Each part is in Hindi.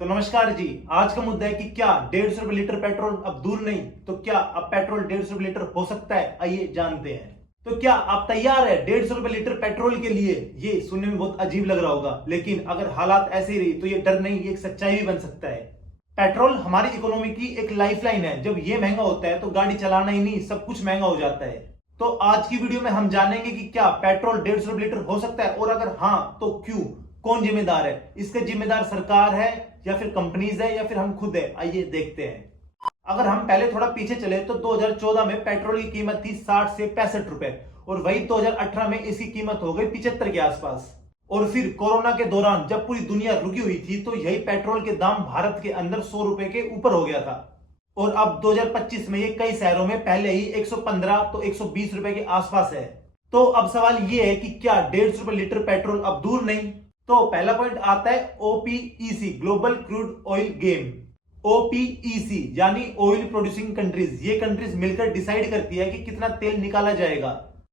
तो नमस्कार जी। आज का मुद्दा है कि क्या 150 रुपए लीटर पेट्रोल अब दूर नहीं, तो क्या अब पेट्रोल 150 रुपए लीटर हो सकता है? आइए जानते हैं। तो क्या आप तैयार है 150 रुपए लीटर पेट्रोल के लिए? ये सुनने में बहुत अजीब लग रहा होगा, लेकिन अगर हालात ऐसे ही रही तो ये डर नहीं, ये एक सच्चाई भी बन सकता है। पेट्रोल हमारी इकोनॉमी की एक लाइफलाइन है। जब ये महंगा होता है तो गाड़ी चलाना ही नहीं, सब कुछ महंगा हो जाता है। तो आज की वीडियो में हम जानेंगे कि क्या पेट्रोल 150 रुपए लीटर हो सकता है, और अगर हाँ तो क्यों, कौन जिम्मेदार है? इसके जिम्मेदार सरकार है या फिर कंपनीज है या फिर हम खुद है? आइए देखते हैं। अगर हम पहले थोड़ा पीछे चले तो 2014 में पेट्रोल की कीमत थी 60 से 65 रुपए, और वही 2018 में इसकी कीमत हो गई 75 के आसपास। और फिर कोरोना के दौरान जब पूरी दुनिया रुकी हुई थी तो यही पेट्रोल के दाम भारत के अंदर 100 रुपए के ऊपर हो गया था। और अब 2025 में ये कई शहरों में पहले ही 115 तो 120 रुपए के आसपास है। तो अब सवाल ये है कि क्या 150 रुपए लीटर पेट्रोल अब दूर नहीं? तो पहला पॉइंट आता है OPEC, global crude oil game. OPEC यानी ऑयल प्रोड्यूसिंग कंट्रीज। ये कंट्रीज मिलकर डिसाइड करती है कि कितना तेल निकाला जाएगा।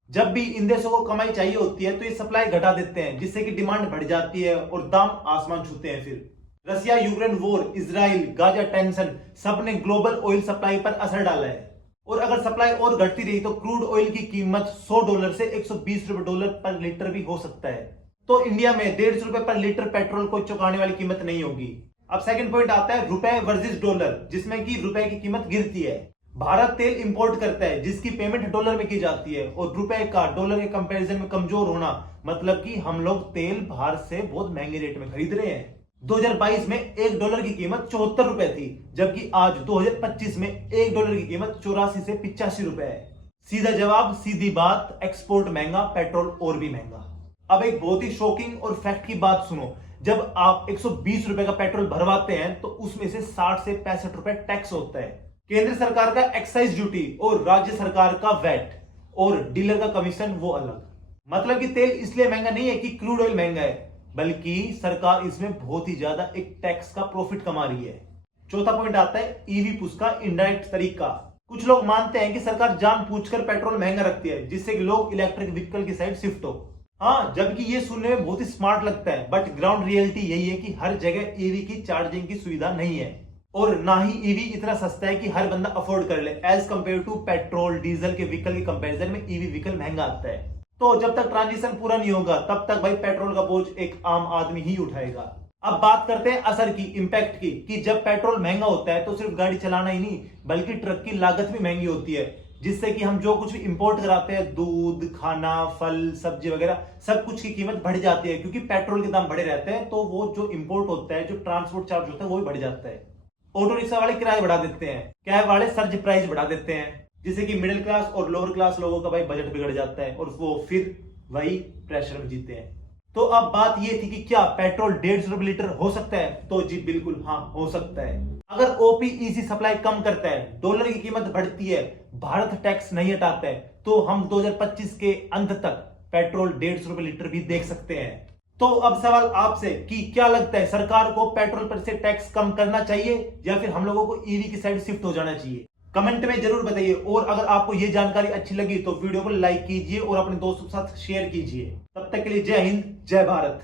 जब भी इन देशों को कमाई चाहिए होती है तो ये सप्लाई घटा देते हैं, जिससे कि डिमांड बढ़ जाती है और दाम आसमान छूते हैं। फिर Russia Ukraine war, Israel Gaza tension, सब ने ग्लोबल ऑयल सप्लाई पर असर डाला है। और अगर सप्लाई और घटती रही तो क्रूड ऑयल की कीमत $100 से $120 पर लीटर भी हो सकता है। तो इंडिया में 150 रुपए पर लीटर पेट्रोल को चुकाने वाली कीमत नहीं होगी। अब सेकंड पॉइंट आता है रुपए वर्सेस डॉलर, जिसमें कि रुपए की कीमत गिरती है। भारत तेल इंपोर्ट करता है जिसकी पेमेंट डॉलर में की जाती है, और रुपए का डॉलर के कंपैरिजन में कमजोर होना मतलब कि हम लोग तेल बाहर से बहुत महंगे रेट में खरीद रहे हैं। 2022 में $1 की कीमत 74 रुपए थी, जबकि आज 2025 में $1 की कीमत 84 से 85 रुपए है। सीधा जवाब, सीधी बात, एक्सपोर्ट महंगा, पेट्रोल और भी महंगा। अब एक बहुत ही शॉकिंग और फैक्ट की बात सुनो। जब आप 120 रुपए का पेट्रोल भरवाते हैं तो उसमें से 60 से 65 रुपए टैक्स होता है। केंद्र सरकार का एक्साइज ड्यूटी और राज्य सरकार का वैट और डीलर का कमीशन वो अलग। मतलब कि तेल इसलिए महंगा नहीं है कि क्रूड ऑयल महंगा है, बल्कि सरकार इसमें बहुत ही ज्यादा एक टैक्स का प्रॉफिट कमा रही है। चौथा पॉइंट आता है ईवी पुश का इनडायरेक्ट तरीका। कुछ लोग मानते हैं कि सरकार जानबूझकर पेट्रोल महंगा रखती है जिससे कि लोग इलेक्ट्रिक व्हीकल की साइड शिफ्ट हो। हाँ, जबकि ये सुनने में बहुत ही स्मार्ट लगता है, बट ग्राउंड रियलिटी यही है कि हर जगह ईवी की चार्जिंग की सुविधा नहीं है, और ना ही ईवी इतना सस्ता है कि हर बंदा अफोर्ड कर ले। As compare to petrol diesel के व्हीकल के कंपैरिजन में ईवी व्हीकल महंगा आता है। तो जब तक ट्रांजिशन पूरा नहीं होगा तब तक भाई पेट्रोल का बोझ एक आम आदमी ही उठाएगा। अब बात करते हैं असर की, इंपैक्ट की, कि जब पेट्रोल महंगा होता है तो सिर्फ गाड़ी चलाना ही नहीं बल्कि ट्रक की लागत भी महंगी होती है, जिससे कि हम जो कुछ भी इंपोर्ट कराते हैं, दूध, खाना, फल, सब्जी वगैरह, सब कुछ की कीमत बढ़ जाती है। क्योंकि पेट्रोल के दाम बढ़े रहते हैं तो वो जो इंपोर्ट होता है, जो ट्रांसपोर्ट चार्ज होता है, वो भी बढ़ जाता है। ऑटो रिक्शा वाले किराए बढ़ा देते हैं, कैब वाले सर्ज प्राइस बढ़ा देते हैं, जिससे कि मिडिल क्लास और लोअर क्लास लोगों का भाई बजट बिगड़ जाता है और वो फिर वही प्रेशर में जीते हैं। तो अब बात ये थी कि क्या पेट्रोल 150 रुपए लीटर हो सकता है? तो जी बिल्कुल हाँ, हो सकता है। अगर ओपीईसी सप्लाई कम करता है, डॉलर की कीमत बढ़ती है, भारत टैक्स नहीं हटाता है, तो हम 2025 के अंत तक पेट्रोल 150 रुपए लीटर भी देख सकते हैं। तो अब सवाल आपसे कि क्या लगता है, सरकार को पेट्रोल पर से टैक्स कम करना चाहिए या फिर हम लोगों को ईवी की साइड शिफ्ट हो जाना चाहिए? कमेंट में जरूर बताइए। और अगर आपको यह जानकारी अच्छी लगी तो वीडियो को लाइक कीजिए और अपने दोस्तों के साथ शेयर कीजिए। तब तक के लिए जय हिंद, जय भारत।